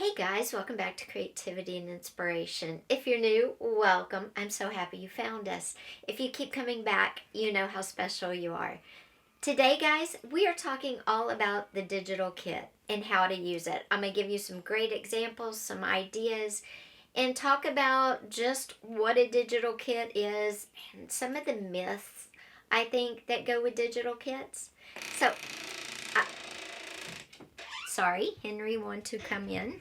Hey guys, welcome back to Creativity and Inspiration. If you're new, welcome. I'm so happy you found us. If you keep coming back, you know how special you are. Today, guys, we are talking all about the digital kit and how to use it. I'm going to give you some great examples, some ideas, and talk about just what a digital kit is and some of the myths I think that go with digital kits. So, uh, sorry, Henry wanted to come in.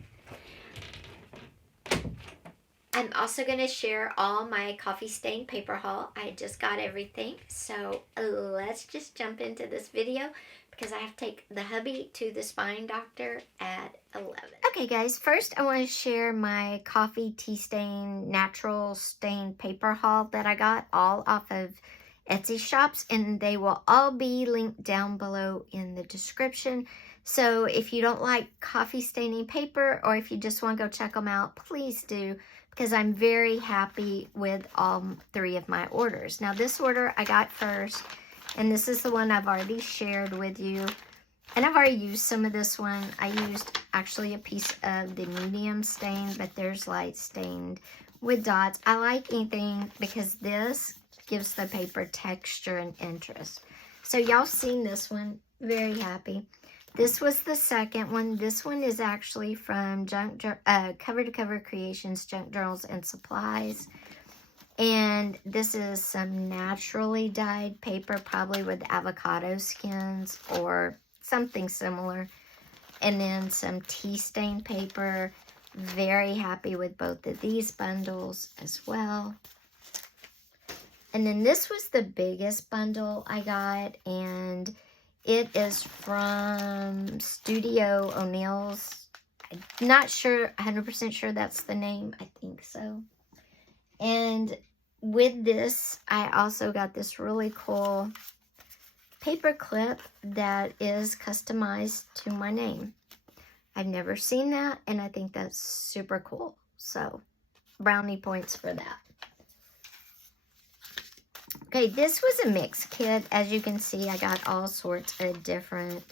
I'm also going to share all my coffee stain paper haul. I just got everything. So let's just jump into this video because I have to take the hubby to the spine doctor at 11. Okay guys, first I want to share my coffee tea stain natural stain paper haul that I got all off of Etsy shops, and they will all be linked down below in the description. So if you don't like coffee staining paper, or if you just want to go check them out, please do, because I'm very happy with all three of my orders. Now this order I got first, and this is the one I've already shared with you. And I've already used some of this one. I used actually a piece of the medium stain, but there's light stained with dots. I like anything because this gives the paper texture and interest. So y'all seen this one, very happy. This was the second one. This one is actually from Cover to Cover Creations, Junk Journals and Supplies. And this is some naturally dyed paper, probably with avocado skins or something similar. And then some tea stain paper. Very happy with both of these bundles as well. And then this was the biggest bundle I got, and it is from Studio O'Neill's. I'm not sure, 100% sure that's the name. I think so. And with this, I also got this really cool paper clip that is customized to my name. I've never seen that, and I think that's super cool. So, brownie points for that. Okay, this was a mix kit. As you can see, I got all sorts of different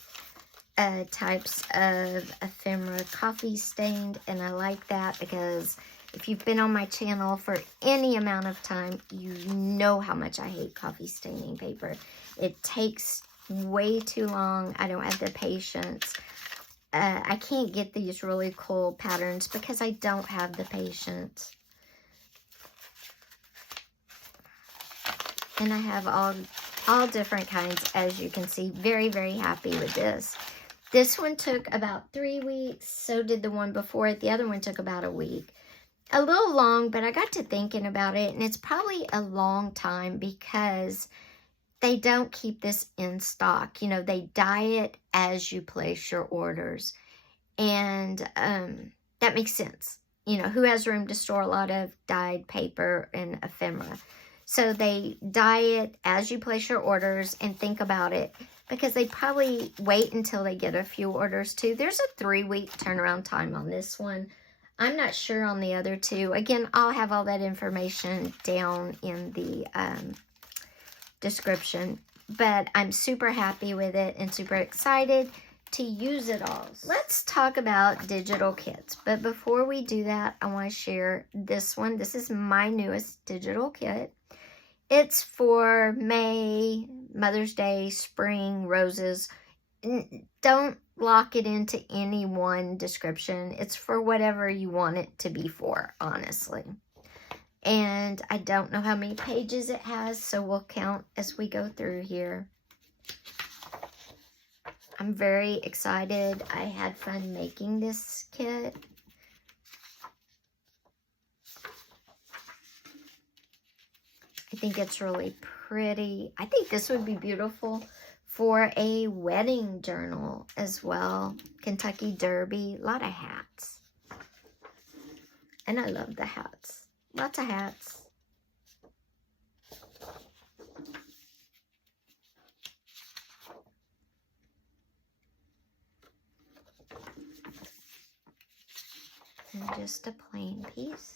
types of ephemera coffee stained, and I like that because if you've been on my channel for any amount of time, you know how much I hate coffee staining paper. It takes way too long. I don't have the patience. I can't get these really cool patterns because I don't have the patience. And I have all different kinds, as you can see. Very, very happy with this. This one took about 3 weeks. So did the one before it. The other one took about a week. A little long, but I got to thinking about it. And it's probably a long time because they don't keep this in stock. You know, they dye it as you place your orders. And that makes sense. You know, who has room to store a lot of dyed paper and ephemera? So they dye it as you place your orders, and think about it, because they probably wait until they get a few orders too. There's a 3-week turnaround time on this one. I'm not sure on the other two. Again, I'll have all that information down in the description. But I'm super happy with it and super excited to use it all. Let's talk about digital kits. But before we do that, I want to share this one. This is my newest digital kit. It's for May, Mother's Day, spring, roses. Don't lock it into any one description. It's for whatever you want it to be for, honestly. And I don't know how many pages it has, so we'll count as we go through here. I'm very excited. I had fun making this kit. I think it's really pretty. I think this would be beautiful for a wedding journal as well. Kentucky Derby, a lot of hats. And I love the hats. Lots of hats. And just a plain piece.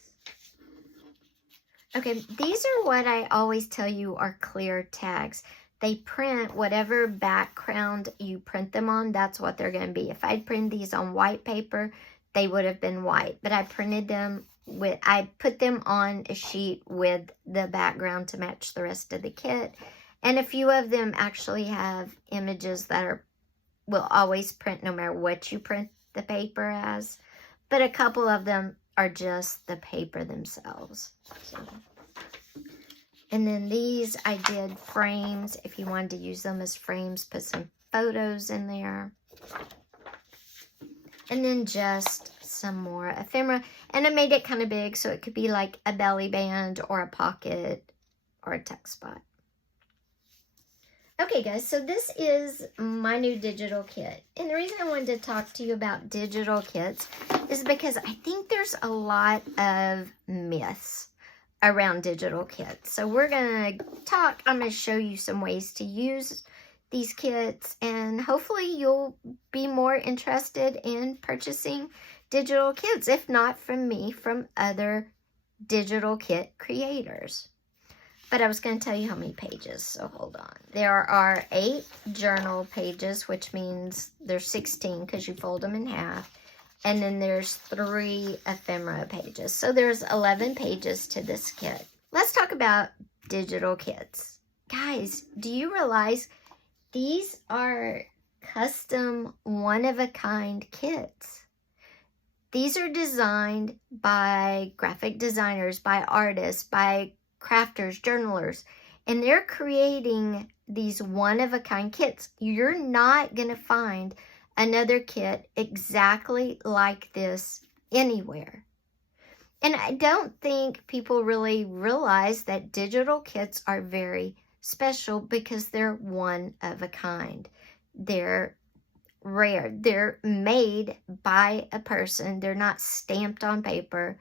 Okay, these are what I always tell you are clear tags. They print whatever background you print them on, that's what they're going to be. If I'd print these on white paper, they would have been white. But I printed them with, I put them on a sheet with the background to match the rest of the kit. And a few of them actually have images that will always print no matter what you print the paper as. But a couple of them are just the paper themselves. So. And then these I did frames. If you wanted to use them as frames, put some photos in there. And then just some more ephemera. And I made it kind of big so it could be like a belly band or a pocket or a tuck spot. Okay guys, so this is my new digital kit. And the reason I wanted to talk to you about digital kits is because I think there's a lot of myths around digital kits. So we're going to talk, I'm going to show you some ways to use these kits, and hopefully you'll be more interested in purchasing digital kits, if not from me, from other digital kit creators. But I was going to tell you how many pages, so hold on. There are 8 journal pages, which means there's 16 because you fold them in half. And then there's 3 ephemera pages. So there's 11 pages to this kit. Let's talk about digital kits. Guys, do you realize these are custom, one-of-a-kind kits? These are designed by graphic designers, by artists, by crafters, journalers, and they're creating these one-of-a-kind kits. You're not going to find another kit exactly like this anywhere. And I don't think people really realize that digital kits are very special because they're one of a kind. They're rare. They're made by a person. They're not stamped on paper.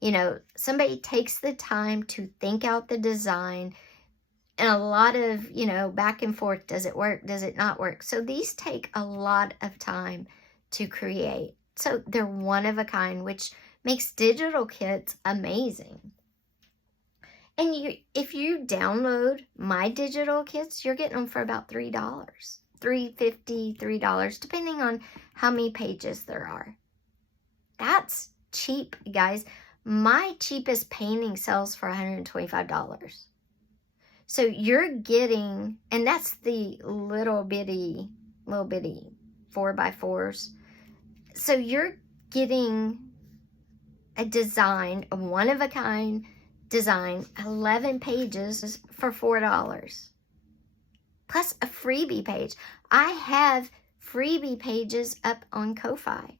You know, somebody takes the time to think out the design, and a lot of, you know, back and forth. Does it work? Does it not work? So these take a lot of time to create. So they're one of a kind, which makes digital kits amazing. And if you download my digital kits, you're getting them for about $3, $3.50, $3, depending on how many pages there are. That's cheap, guys. My cheapest painting sells for $125. So you're getting, and that's the little bitty 4x4s. So you're getting a design, a one-of-a-kind design, 11 pages for $4. Plus a freebie page. I have freebie pages up on Ko-Fi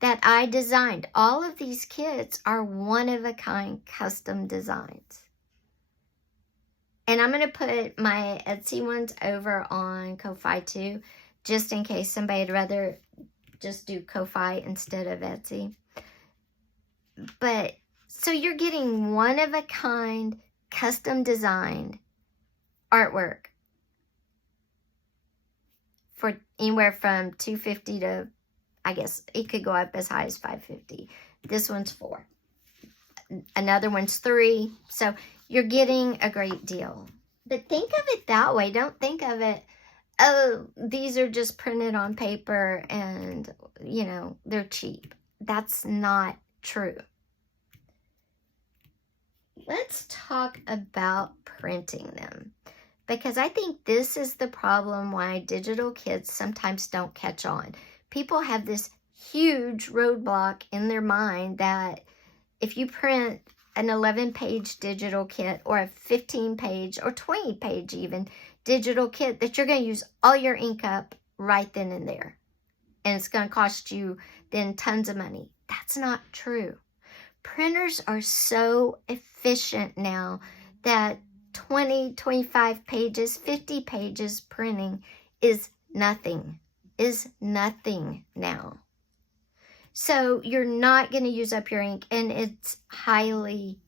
that I designed. All of these kits are one-of-a-kind custom designs. And I'm going to put my Etsy ones over on Ko-Fi too, just in case somebody would rather just do Ko-Fi instead of Etsy. But, so you're getting one-of-a-kind, custom designed artwork for anywhere from $250 to, I guess, it could go up as high as $550. This one's $4. Another one's $3. So you're getting a great deal. But think of it that way. Don't think of it, oh, these are just printed on paper and, you know, they're cheap. That's not true. Let's talk about printing them, because I think this is the problem why digital kits sometimes don't catch on. People have this huge roadblock in their mind that if you print an 11-page digital kit or a 15-page or 20-page even digital kit, that you're going to use all your ink up right then and there. And it's going to cost you then tons of money. That's not true. Printers are so efficient now that 20, 25 pages, 50 pages printing is nothing now. So you're not going to use up your ink, and it's highly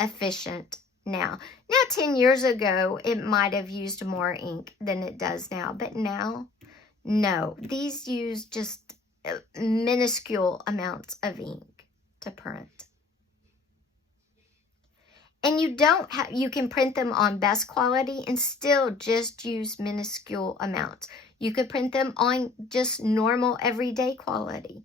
efficient now. Now, 10 years ago, it might have used more ink than it does now, but now, no. These use just minuscule amounts of ink to print. And you can print them on best quality and still just use minuscule amounts. You could print them on just normal everyday quality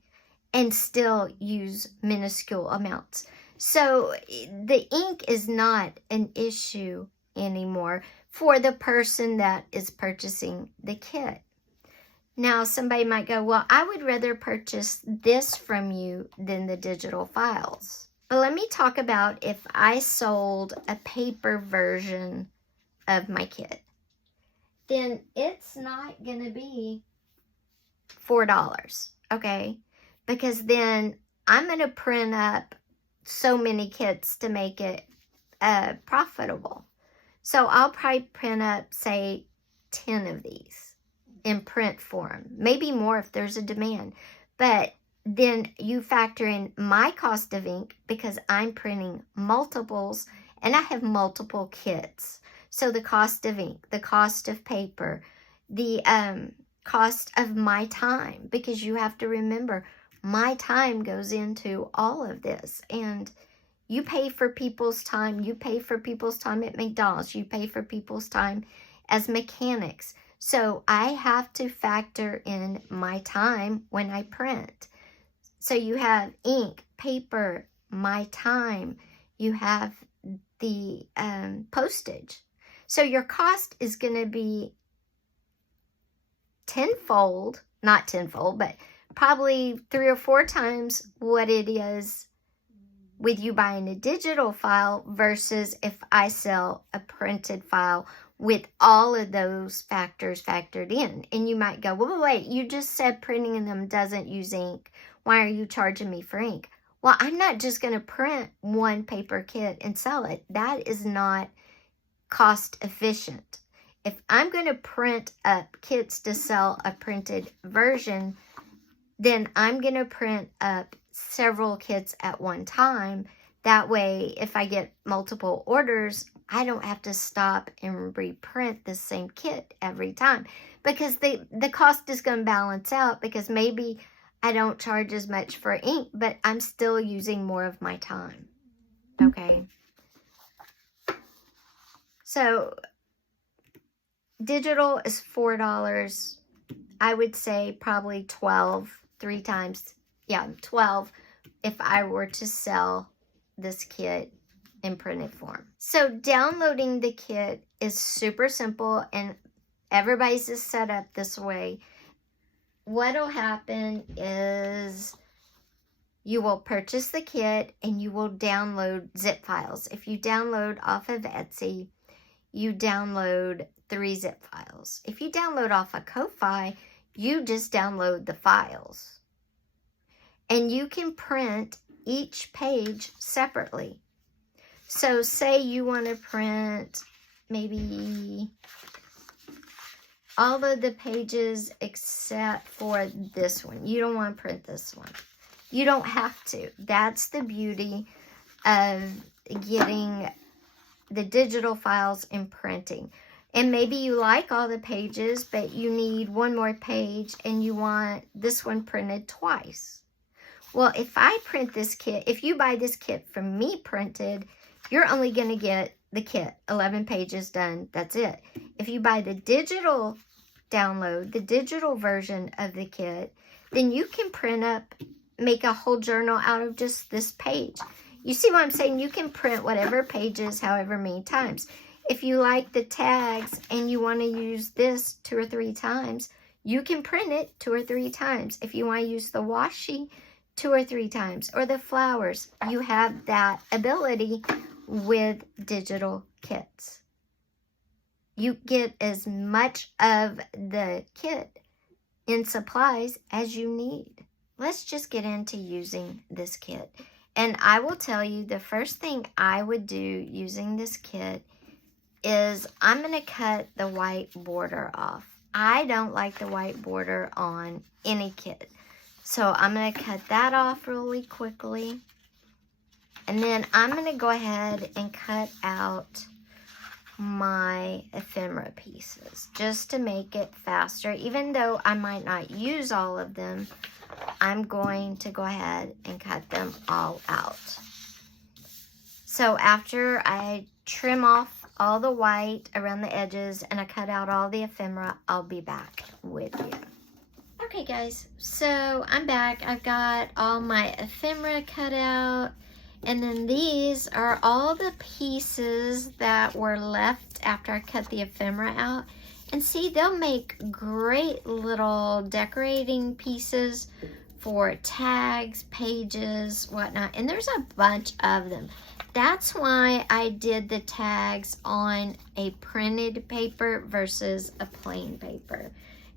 and still use minuscule amounts. So the ink is not an issue anymore for the person that is purchasing the kit. Now, somebody might go, well, I would rather purchase this from you than the digital files. But let me talk about if I sold a paper version of my kit. Then it's not going to be $4, okay? Because then I'm going to print up so many kits to make it profitable. So I'll probably print up, say, 10 of these in print form. Maybe more if there's a demand. But then you factor in my cost of ink because I'm printing multiples and I have multiple kits. So the cost of ink, the cost of paper, the cost of my time, because you have to remember my time goes into all of this. And you pay for people's time. You pay for people's time at McDonald's. You pay for people's time as mechanics. So I have to factor in my time when I print. So you have ink, paper, my time. You have the postage. So your cost is going to be tenfold, not tenfold, but probably 3 or 4 times what it is with you buying a digital file versus if I sell a printed file with all of those factors factored in. And you might go, well, wait, you just said printing them doesn't use ink. Why are you charging me for ink? Well, I'm not just going to print one paper kit and sell it. That is not cost efficient. If I'm going to print up kits to sell a printed version, then I'm going to print up several kits at one time. That way, if I get multiple orders, I don't have to stop and reprint the same kit every time, because the cost is going to balance out, because maybe I don't charge as much for ink, but I'm still using more of my time. Okay. So digital is $4. I would say probably 12, 3 times. Yeah, 12 if I were to sell this kit in printed form. So downloading the kit is super simple, and everybody's is set up this way. What'll happen is you will purchase the kit and you will download zip files. If you download off of Etsy, you download 3 zip files. If you download off of Ko-Fi, you just download the files. And you can print each page separately. So say you want to print maybe all of the pages except for this one. You don't want to print this one. You don't have to. That's the beauty of getting the digital files and printing. And maybe you like all the pages, but you need one more page and you want this one printed twice. Well, if I print this kit, if you buy this kit from me printed, you're only going to get the kit, 11 pages done, that's it. If you buy the digital download, the digital version of the kit, then you can print up, make a whole journal out of just this page. You see what I'm saying? You can print whatever pages, however many times. If you like the tags and you want to use this 2 or 3 times, you can print it 2 or 3 times. If you want to use the washi 2 or 3 times, or the flowers, you have that ability with digital kits. You get as much of the kit in supplies as you need. Let's just get into using this kit. And I will tell you, the first thing I would do using this kit is I'm going to cut the white border off. I don't like the white border on any kit. So I'm going to cut that off really quickly. And then I'm going to go ahead and cut out my ephemera pieces just to make it faster. Even though I might not use all of them, I'm going to go ahead and cut them all out. So after I trim off all the white around the edges and I cut out all the ephemera, I'll be back with you. Okay guys, so I'm back. I've got all my ephemera cut out, and then these are all the pieces that were left after I cut the ephemera out. And see, they'll make great little decorating pieces for tags, pages, whatnot, and there's a bunch of them. That's why I did the tags on a printed paper versus a plain paper.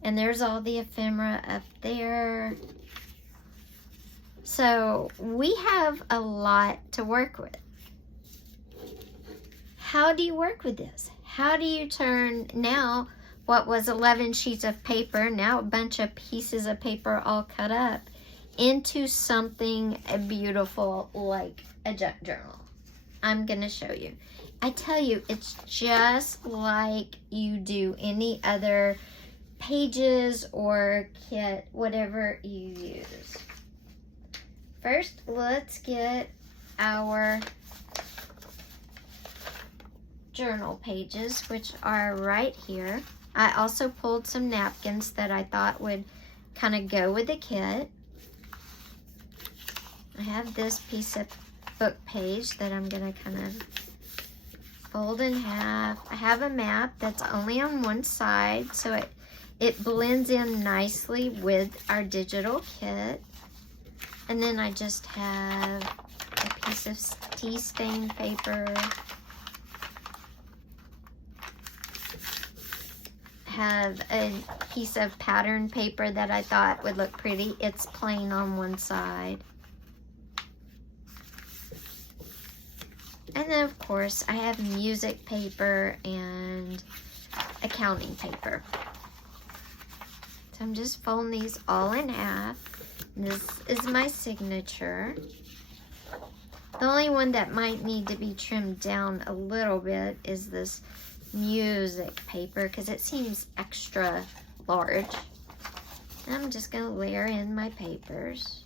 And there's all the ephemera up there. So we have a lot to work with. How do you work with this? How do you turn now what was 11 sheets of paper, now a bunch of pieces of paper all cut up, into something beautiful like a junk journal? I'm gonna show you. I tell you, it's just like you do any other pages or kit, whatever you use. First, let's get our journal pages, which are right here. I also pulled some napkins that I thought would kind of go with the kit. I have this piece of book page that I'm gonna kind of fold in half. I have a map that's only on one side, so it blends in nicely with our digital kit. And then I just have a piece of tea stain paper. Have a piece of pattern paper that I thought would look pretty. It's plain on one side. And then of course I have music paper and accounting paper. So I'm just folding these all in half. This is my signature. The only one that might need to be trimmed down a little bit is this music paper because it seems extra large. And I'm just going to layer in my papers.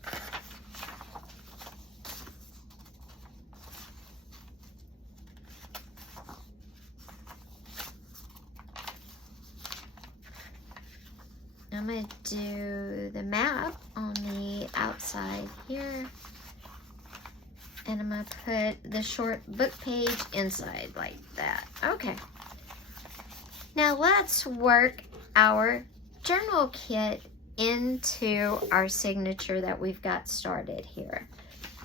I'm going to do the map on the outside here. And I'm going to put the short book page inside like that. Okay. Now let's work our journal kit into our signature that we've got started here.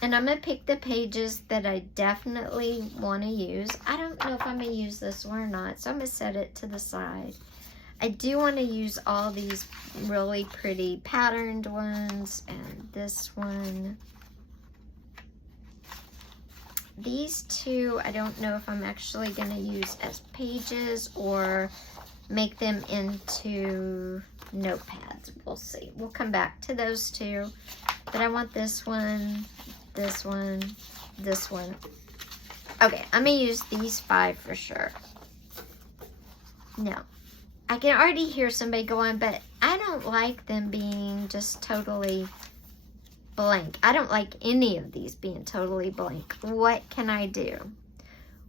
And I'm going to pick the pages that I definitely want to use. I don't know if I'm going to use this one or not, so I'm going to set it to the side. I do want to use all these really pretty patterned ones and this one. These two, I don't know if I'm actually going to use as pages or make them into notepads. We'll see. We'll come back to those two. But I want this one, this one, this one. Okay, I'm going to use these 5 for sure. Now, I can already hear somebody going, but I don't like them being just totally blank. I don't like any of these being totally blank. What can I do?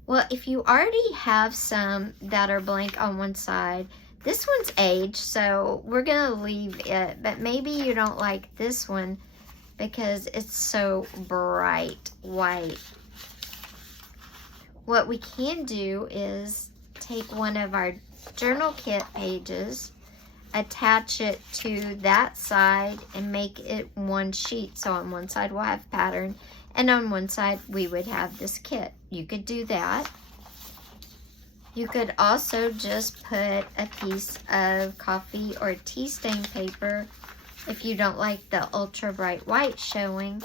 Well, if you already have some that are blank on one side, this one's aged, so we're gonna leave it, but maybe you don't like this one because it's so bright white. What we can do is take one of our journal kit pages, attach it to that side and make it one sheet. So on one side we'll have pattern and on one side we would have this kit. You could do that. You could also just put a piece of coffee or tea stain paper if you don't like the ultra bright white showing,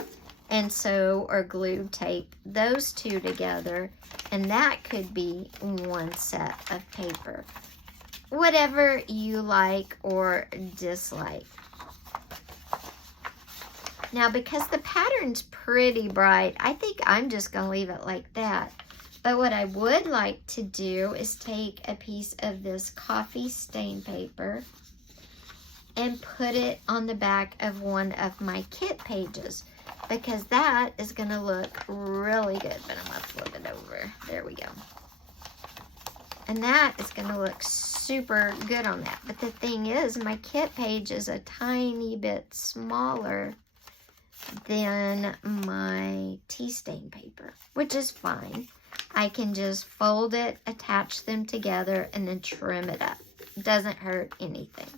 and sew or glue tape those two together, and that could be one set of paper. Whatever you like or dislike. Now, because the pattern's pretty bright, I think I'm just going to leave it like that. But what I would like to do is take a piece of this coffee stain paper and put it on the back of one of my kit pages, because that is going to look really good. But I'm going to flip it over. There we go. And that is going to look super good on that. But the thing is, my kit page is a tiny bit smaller than my tea stain paper, which is fine. I can just fold it, attach them together, and then trim it up. It doesn't hurt anything.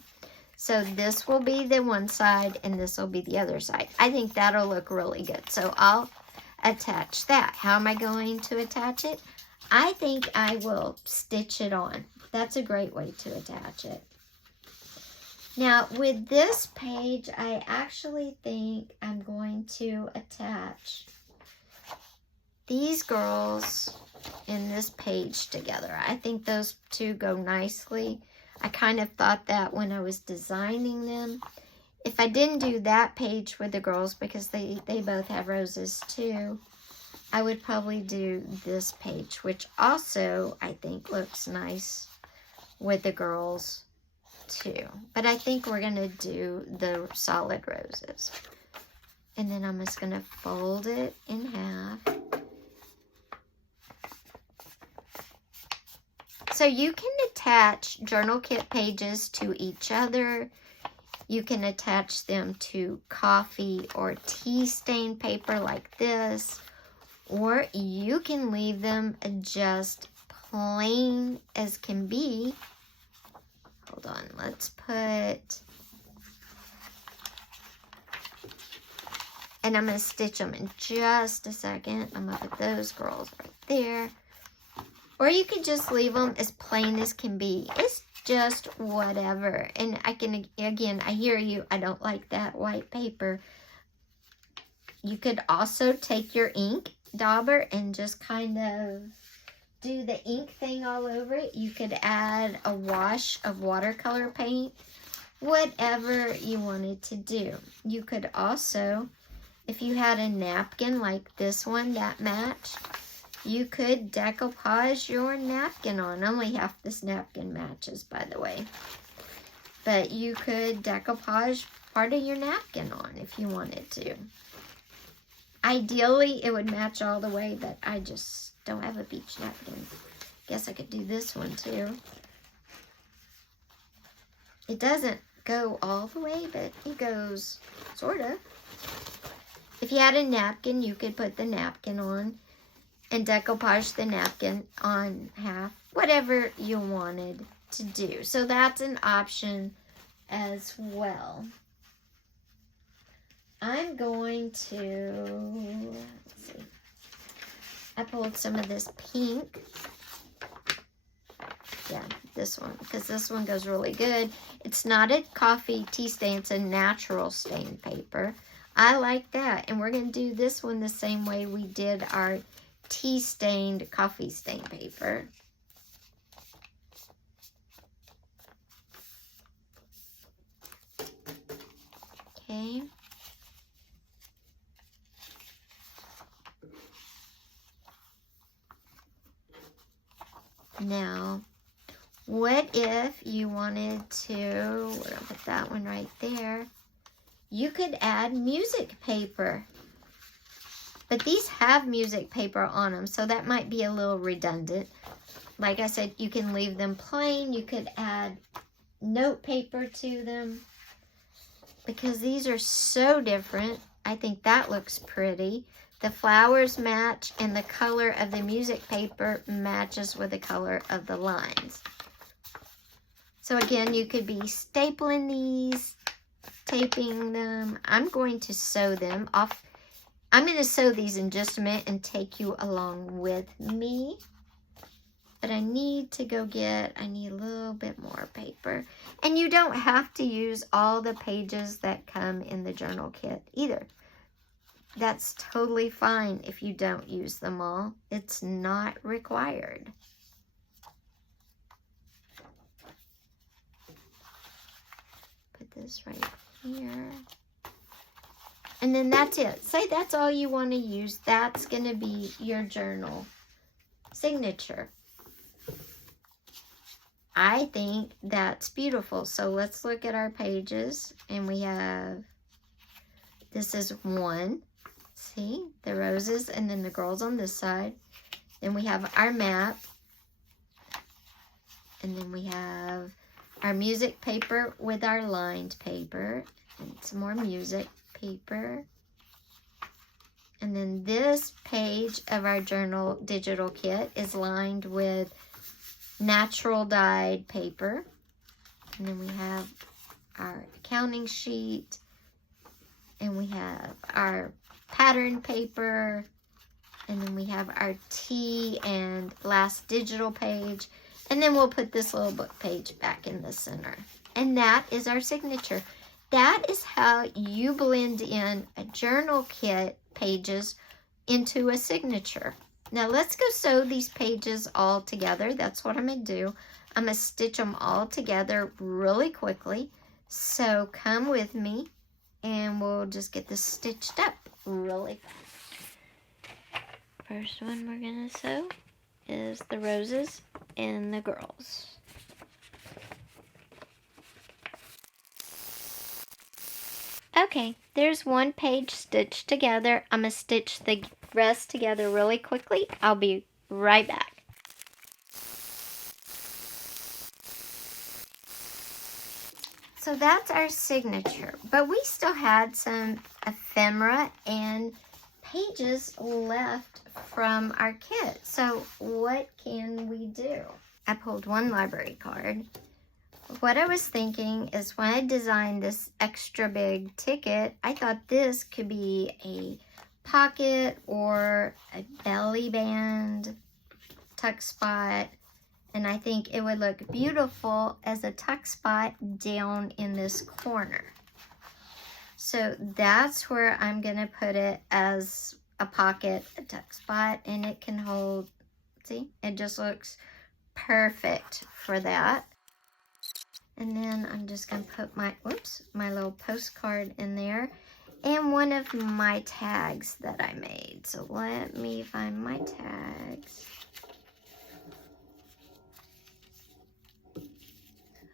So this will be the one side, and this will be the other side. I think that'll look really good. So I'll attach that. How am I going to attach it? I think I will stitch it on. That's a great way to attach it. Now, with this page, I actually think I'm going to attach these girls in this page together. I think those two go nicely. I kind of thought that when I was designing them. If I didn't do that page with the girls, because they both have roses too, I would probably do this page, which also I think looks nice with the girls too. But I think we're going to do the solid roses. And then I'm just going to fold it in half. So you can attach journal kit pages to each other. You can attach them to coffee or tea stain paper like this. Or you can leave them just plain as can be. Hold on, let's put... And I'm going to stitch them in just a second. I'm going to put those girls right there. Or you can just leave them as plain as can be. It's just whatever. And I can, again, I hear you. I don't like that white paper. You could also take your ink dauber and just kind of do the ink thing all over it. You could add a wash of watercolor paint. Whatever you wanted to do. You could also, if you had a napkin like this one that matched, you could decoupage your napkin on. Only half this napkin matches, by the way. But you could decoupage part of your napkin on if you wanted to. Ideally, it would match all the way, but I just don't have a beach napkin. Guess I could do this one too. It doesn't go all the way, but it goes sort of. If you had a napkin, you could put the napkin on and decoupage the napkin on half, whatever you wanted to do. So that's an option as well. I'm going to, let's see, I pulled some of this pink. Yeah, this one, because this one goes really good. It's not a coffee tea stain, it's a natural stain paper. I like that, and we're going to do this one the same way we did our tea stained coffee stain paper. Okay. Now, what if you wanted to, we're going to put that one right there. You could add music paper. But these have music paper on them, so that might be a little redundant. Like I said, you can leave them plain. You could add note paper to them. Because these are so different, I think that looks pretty. The flowers match, and the color of the music paper matches with the color of the lines. So again, you could be stapling these, taping them. I'm going to sew them off. I'm going to sew these in just a minute and take you along with me. But I need to go get, I need a little bit more paper. And you don't have to use all the pages that come in the journal kit either. That's totally fine if you don't use them all. It's not required. Put this right here. And then that's it. Say that's all you want to use. That's going to be your journal signature. I think that's beautiful. So let's look at our pages. And we have, this is one. See, the roses and then the girls on this side. Then we have our map. And then we have our music paper with our lined paper. And some more music paper. And then this page of our journal digital kit is lined with natural dyed paper. And then we have our accounting sheet. And we have our pattern paper. And then we have our tea and last digital page. And then we'll put this little book page back in the center. And that is our signature. That is how you blend in a journal kit pages into a signature. Now let's go sew these pages all together. That's what I'm going to do. I'm going to stitch them all together really quickly. So come with me and we'll just get this stitched up really fast. First one we're going to sew is the roses and the girls. Okay, there's one page stitched together. I'm going to stitch the rest together really quickly. I'll be right back. So that's our signature, but we still had some ephemera and pages left from our kit. So what can we do? I pulled one library card. What I was thinking is when I designed this extra big ticket, I thought this could be a pocket or a belly band tuck spot. And I think it would look beautiful as a tuck spot down in this corner. So that's where I'm going to put it as a pocket, a tuck spot, and it can hold, see, it just looks perfect for that. And then I'm just going to put my, my little postcard in there and one of my tags that I made. So let me find my tags.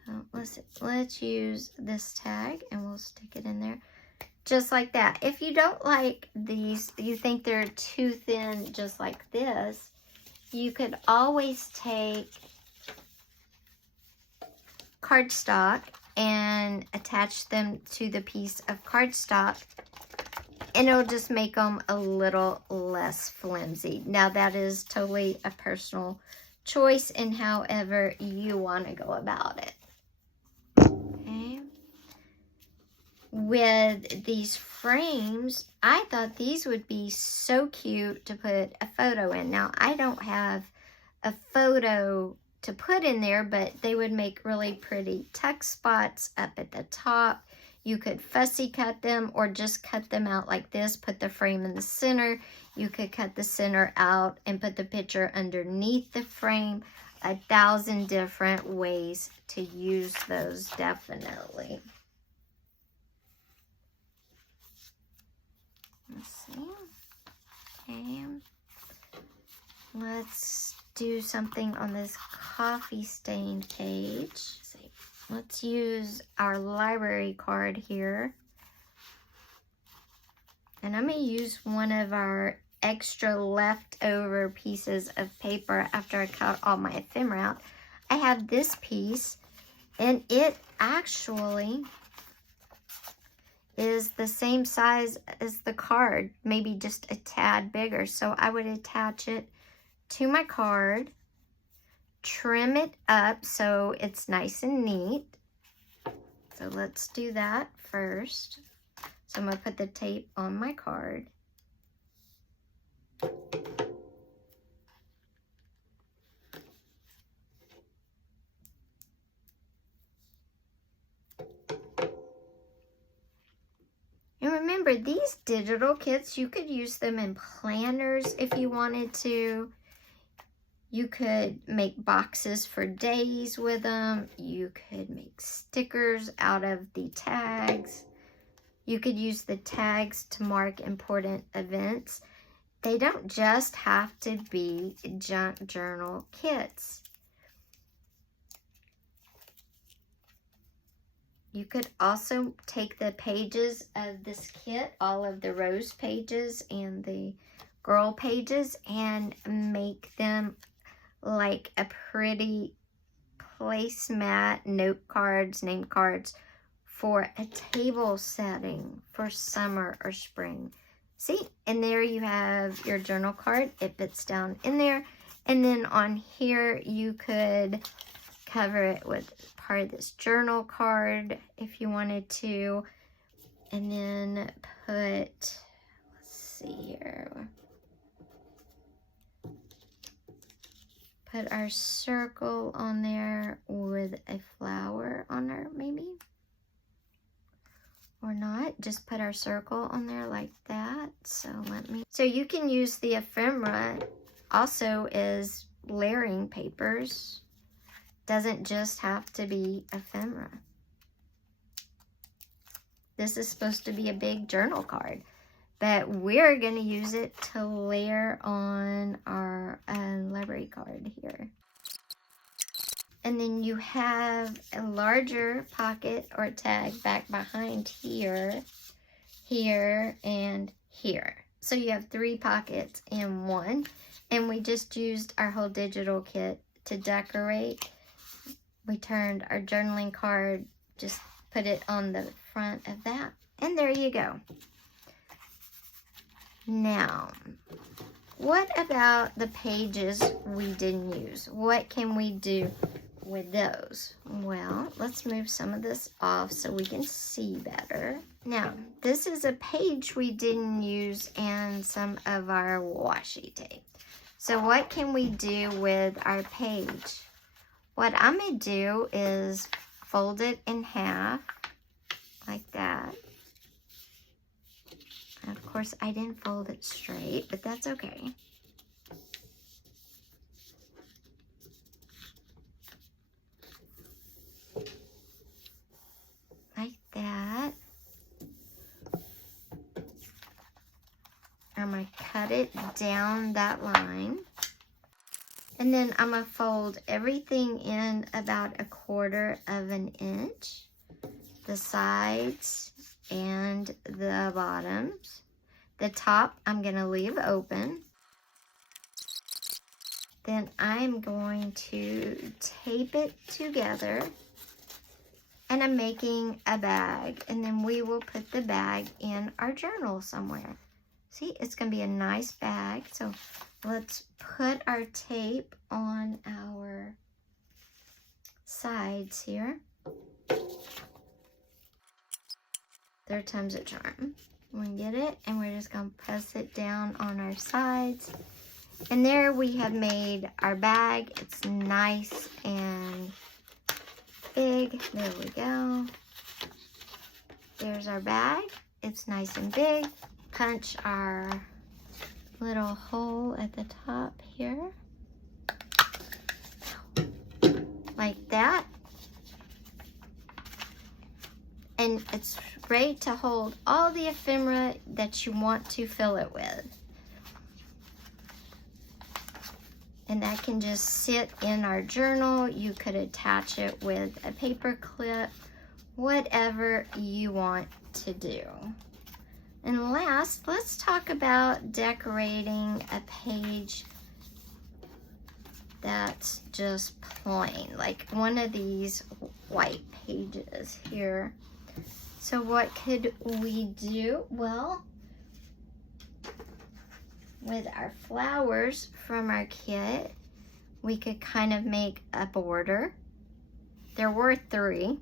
So let's use this tag and we'll stick it in there just like that. If you don't like these, you think they're too thin just like this, you could always take cardstock and attach them to the piece of cardstock and it'll just make them a little less flimsy. Now that is totally a personal choice and however you want to go about it. Okay. With these frames, I thought these would be so cute to put a photo in. Now I don't have a photo to put in there, but they would make really pretty tuck spots up at the top. You could fussy cut them or just cut them out like this, put the frame in the center. You could cut the center out and put the picture underneath the frame. 1,000 different ways to use those, definitely. Let's see. Okay. Let's do something on this coffee stain page. Let's use our library card here. And I'm going to use one of our extra leftover pieces of paper after I cut all my ephemera out. I have this piece and it actually is the same size as the card, maybe just a tad bigger. So I would attach it to my card, trim it up so it's nice and neat. So let's do that first. So I'm going to put the tape on my card. And remember, these digital kits, you could use them in planners if you wanted to. You could make boxes for days with them. You could make stickers out of the tags. You could use the tags to mark important events. They don't just have to be junk journal kits. You could also take the pages of this kit, all of the rose pages and the girl pages, and make them like a pretty placemat note cards, name cards for a table setting for summer or spring. See, and there you have your journal card. It fits down in there. And then on here, you could cover it with part of this journal card if you wanted to. And then put, let's see here. Put our circle on there with a flower on there, maybe. Or not, just put our circle on there like that. So you can use the ephemera also as layering papers. Doesn't just have to be ephemera. This is supposed to be a big journal card, but we're gonna use it to layer on our library card here. And then you have a larger pocket or tag back behind here, here, and here. So you have 3 pockets in one. And we just used our whole digital kit to decorate. We turned our journaling card, just put it on the front of that. And there you go. Now, what about the pages we didn't use? What can we do with those? Well, let's move some of this off so we can see better. Now, this is a page we didn't use and some of our washi tape. So what can we do with our page? What I'm gonna do is fold it in half like that. And of course, I didn't fold it straight, but that's okay. Like that. I'm going to cut it down that line. And then I'm going to fold everything in about 1/4 of an inch. The sides and the bottoms. The top I'm going to leave open. Then I'm going to tape it together. And I'm making a bag. And then we will put the bag in our journal somewhere. See, it's going to be a nice bag. So let's put our tape on our sides here. 3rd time's a charm. We get it, and we're just going to press it down on our sides. And there we have made our bag. It's nice and big. There we go. There's our bag. It's nice and big. Punch our little hole at the top here. Like that. And it's great to hold all the ephemera that you want to fill it with. And that can just sit in our journal. You could attach it with a paper clip, whatever you want to do. And last, let's talk about decorating a page that's just plain, like one of these white pages here. So what could we do? Well, with our flowers from our kit, we could kind of make a border. There were 3.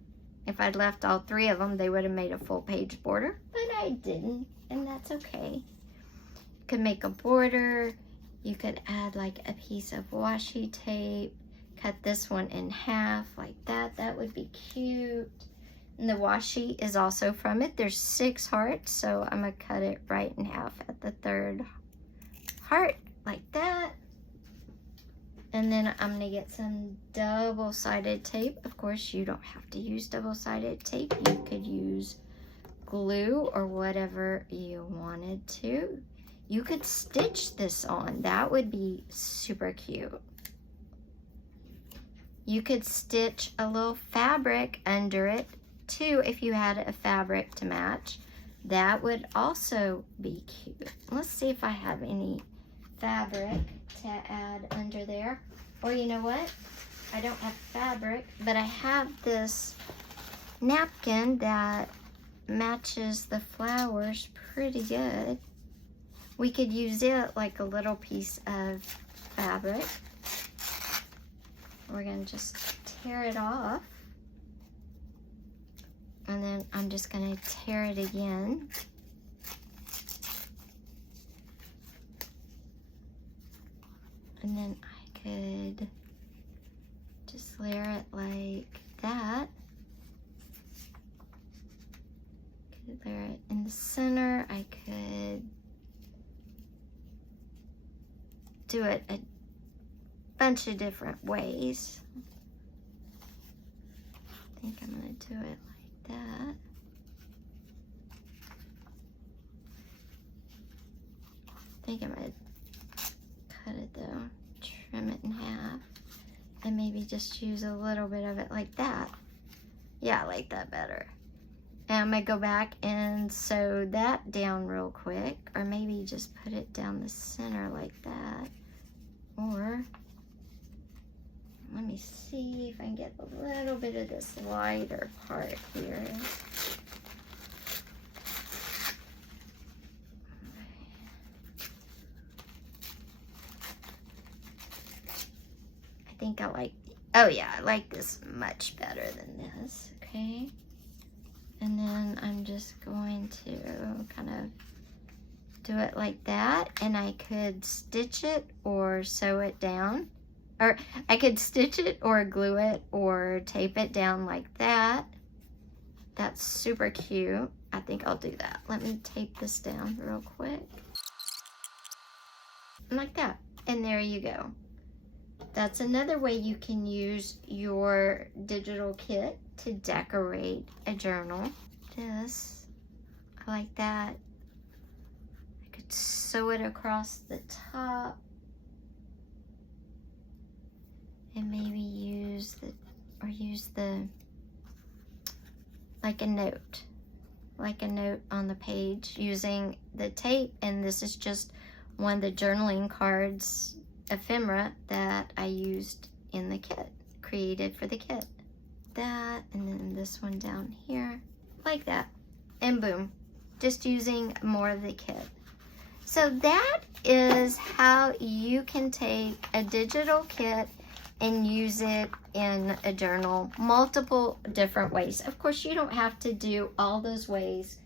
If I'd left all 3 of them, they would have made a full page border, but I didn't, and that's okay. You could make a border. You could add like a piece of washi tape, cut this one in half like that. That would be cute. And the washi is also from it. There's 6 hearts, so I'm gonna cut it right in half at the 3rd heart like that. And then I'm gonna get some double-sided tape. Of course, you don't have to use double-sided tape. You could use glue or whatever you wanted to. You could stitch this on. That would be super cute. You could stitch a little fabric under it too if you had a fabric to match. That would also be cute. Let's see if I have any fabric to add under there. Or you know what? I don't have fabric, but I have this napkin that matches the flowers pretty good. We could use it like a little piece of fabric. We're gonna just tear it off. And then I'm just gonna tear it again. And then I could just layer it like that. Could layer it in the center. I could do it a bunch of different ways. I think I'm gonna do it like that. I think I'm gonna cut it though, trim it in half, and maybe just use a little bit of it like that. Yeah, I like that better. And I'm gonna go back and sew that down real quick, or maybe just put it down the center like that. Or, let me see if I can get a little bit of this lighter part here. I think I like, oh yeah, I like this much better than this, okay? And then I'm just going to kind of do it like that, and I could stitch it or sew it down, or I could stitch it or glue it or tape it down like that. That's super cute. I think I'll do that. Let me tape this down real quick. Like that. And there you go. That's another way you can use your digital kit to decorate a journal. This, I like that. I could sew it across the top and maybe use the, like a note on the page using the tape. And this is just one of the journaling cards ephemera that I used in the kit, created for the kit. That, and then this one down here, like that, and boom, just using more of the kit. So that is how you can take a digital kit and use it in a journal multiple different ways. Of course, you don't have to do all those ways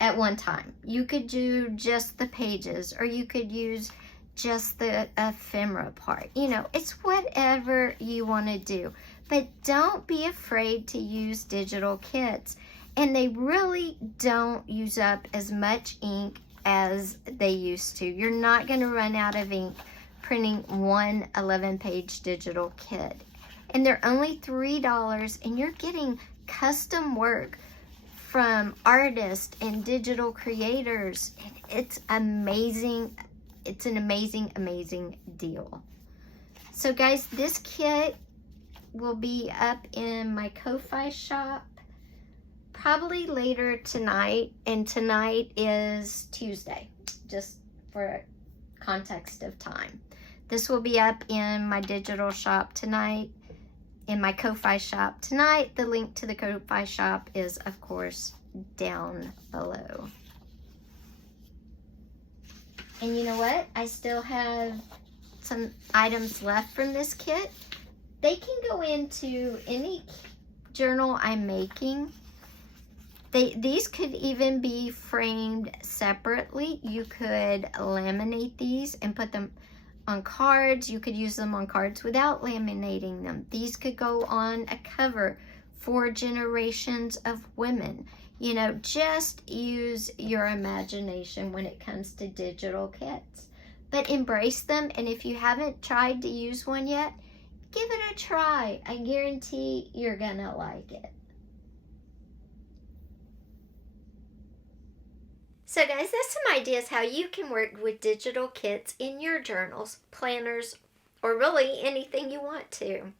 at one time. You could do just the pages, or you could use just the ephemera part. You know, it's whatever you want to do. But don't be afraid to use digital kits. And they really don't use up as much ink as they used to. You're not going to run out of ink printing one 11-page digital kit. And they're only $3, and you're getting custom work from artists and digital creators. And it's amazing. It's an amazing, amazing deal. So guys, this kit will be up in my Ko-Fi shop probably later tonight, and tonight is Tuesday, just for context of time. This will be up in my digital shop tonight, in my Ko-Fi shop tonight. The link to the Ko-Fi shop is, of course, down below. And you know what? I still have some items left from this kit. They can go into any journal I'm making. These could even be framed separately. You could laminate these and put them on cards. You could use them on cards without laminating them. These could go on a cover for generations of women. You know, just use your imagination when it comes to digital kits. But embrace them, and if you haven't tried to use one yet, give it a try. I guarantee you're gonna like it. So guys, that's some ideas how you can work with digital kits in your journals, planners, or really anything you want to.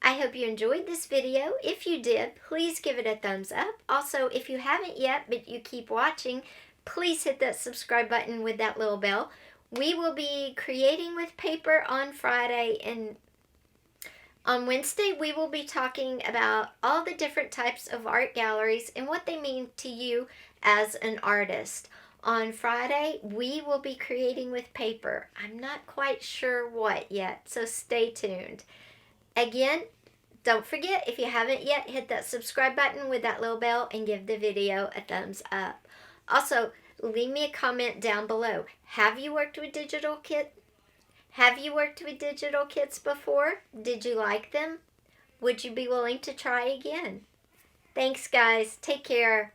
I hope you enjoyed this video. If you did, please give it a thumbs up. Also, if you haven't yet, but you keep watching, please hit that subscribe button with that little bell. We will be creating with paper on Friday, and On Wednesday, we will be talking about all the different types of art galleries and what they mean to you as an artist. On Friday, we will be creating with paper. I'm not quite sure what yet, so stay tuned. Again, don't forget, if you haven't yet, hit that subscribe button with that little bell and give the video a thumbs up. Also, leave me a comment down below. Have you worked with digital kits? Have you worked with digital kits before? Did you like them? Would you be willing to try again? Thanks, guys. Take care.